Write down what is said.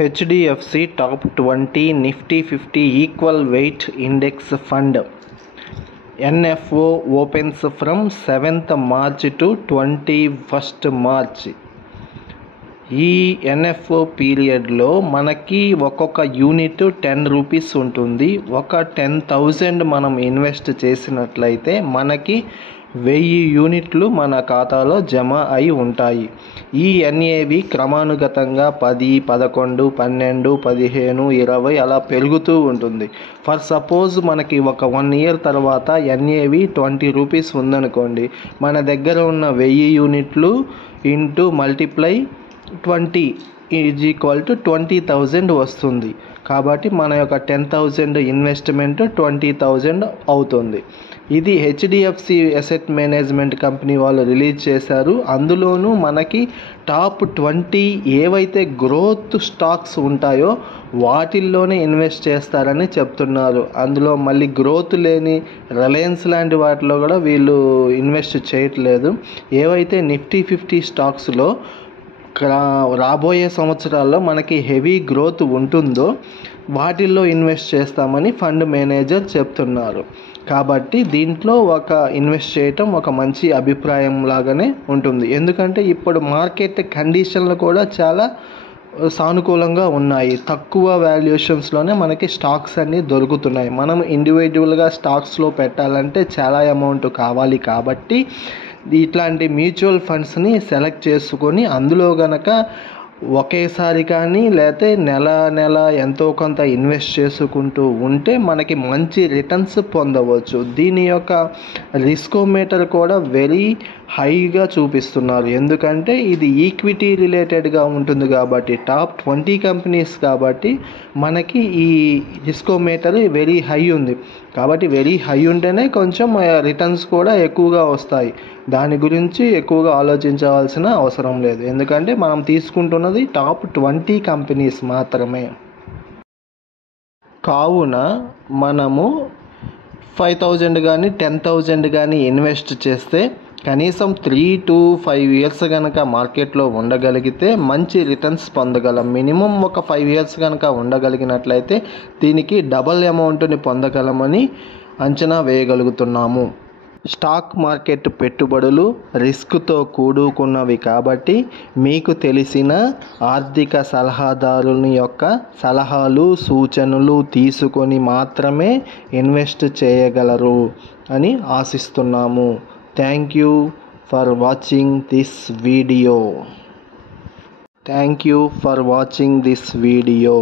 HDFC Top 20 Nifty 50 Equal Weight Index Fund NFO opens from 7th March to 21st March. ఈ NFO పీరియడ్లో మనకి ఒక్కొక్క unit 10 rupees ఉంటుంది. ఒక 10,000 మనం ఇన్వెస్ట్ చేసినట్లయితే మనకి 1000 యూనిట్లు మన ఖాతాలో జమ అయి ఉంటాయి. ఈ ఎన్ఏవి క్రమానుగతంగా 10, 11, 12, 15, 20 అలా పెరుగుతూ ఉంటుంది. ఫర్ సపోజ్ మనకి ఒక 1 ఇయర్ తర్వాత ఎన్ఏవి 20 రూపీస్ ఉందనుకోండి, మన దగ్గర ఉన్న 1000 యూనిట్లు into multiply 20 is equal to 20,000 వస్తుంది. కాబట్టి మన యొక్క 10,000 ఇన్వెస్ట్మెంట్ 20,000 అవుతుంది. ఇది హెచ్డిఎఫ్సి అసెట్ మేనేజ్మెంట్ కంపెనీ వాళ్ళు రిలీజ్ చేశారు. అందులోనూ మనకి టాప్ 20 ఏవైతే గ్రోత్ స్టాక్స్ ఉంటాయో వాటిల్లోనే ఇన్వెస్ట్ చేస్తారని చెప్తున్నారు. అందులో మళ్ళీ గ్రోత్ లేని రిలయన్స్ లాంటి వాటిలో కూడా వీళ్ళు ఇన్వెస్ట్ చేయట్లేదు. ఏవైతే నిఫ్టీ 50 స్టాక్స్లో రాబోయే సంవత్సరాల్లో మనకి హెవీ గ్రోత్ ఉంటుందో వాటిల్లో ఇన్వెస్ట్ చేస్తామని ఫండ్ మేనేజర్ చెప్తున్నారు. కాబట్టి దీంట్లో ఒక ఇన్వెస్ట్ చేయటం ఒక మంచి అభిప్రాయం లాగానే ఉంటుంది. ఎందుకంటే ఇప్పుడు మార్కెట్ కండిషన్లు కూడా చాలా సానుకూలంగా ఉన్నాయి. తక్కువ వాల్యుయేషన్స్లోనే మనకి స్టాక్స్ అన్నీ దొరుకుతున్నాయి. మనం ఇండివిజువల్గా స్టాక్స్లో పెట్టాలంటే చాలా అమౌంట్ కావాలి. కాబట్టి ఇట్లాంటి మ్యూచువల్ ఫండ్స్ని సెలెక్ట్ చేసుకొని అందులో గనక ఒకేసారి కానీ లేకపోతే నెల ఎంతో కొంత ఇన్వెస్ట్ చేసుకుంటూ ఉంటే మనకి మంచి రిటర్న్స్ పొందవచ్చు. దీని యొక్క రిస్కోమీటర్ కూడా వెరీ హైగా చూపిస్తున్నారు. ఎందుకంటే ఇది ఈక్విటీ రిలేటెడ్గా ఉంటుంది కాబట్టి, టాప్ 20 కంపెనీస్ కాబట్టి మనకి ఈ రిస్కోమీటర్ వెరీ హై ఉంది. కాబట్టి వెరీ హై ఉంటేనే కొంచెం రిటర్న్స్ కూడా ఎక్కువగా వస్తాయి. దాని గురించి ఎక్కువగా ఆలోచించవలసిన అవసరం లేదు. ఎందుకంటే మనం తీసుకుంటున్నది టాప్ 20 కంపెనీస్ మాత్రమే. కావున మనము 5,000 కానీ 10,000 కానీ ఇన్వెస్ట్ చేస్తే కనీసం 3 to 5 ఇయర్స్ కనుక మార్కెట్లో ఉండగలిగితే మంచి రిటర్న్స్ పొందగలం. మినిమం ఒక 5 ఇయర్స్ కనుక ఉండగలిగినట్లయితే దీనికి డబల్ అమౌంట్ని పొందగలమని అంచనా వేయగలుగుతున్నాము. స్టాక్ మార్కెట్ పెట్టుబడులు రిస్క్తో కూడుకున్నవి కాబట్టి మీకు తెలిసిన ఆర్థిక సలహాదారుని యొక్క సలహాలు సూచనలు తీసుకొని మాత్రమే ఇన్వెస్ట్ చేయగలరు అని ఆశిస్తున్నాము. Thank you for watching this video. Thank you for watching this video.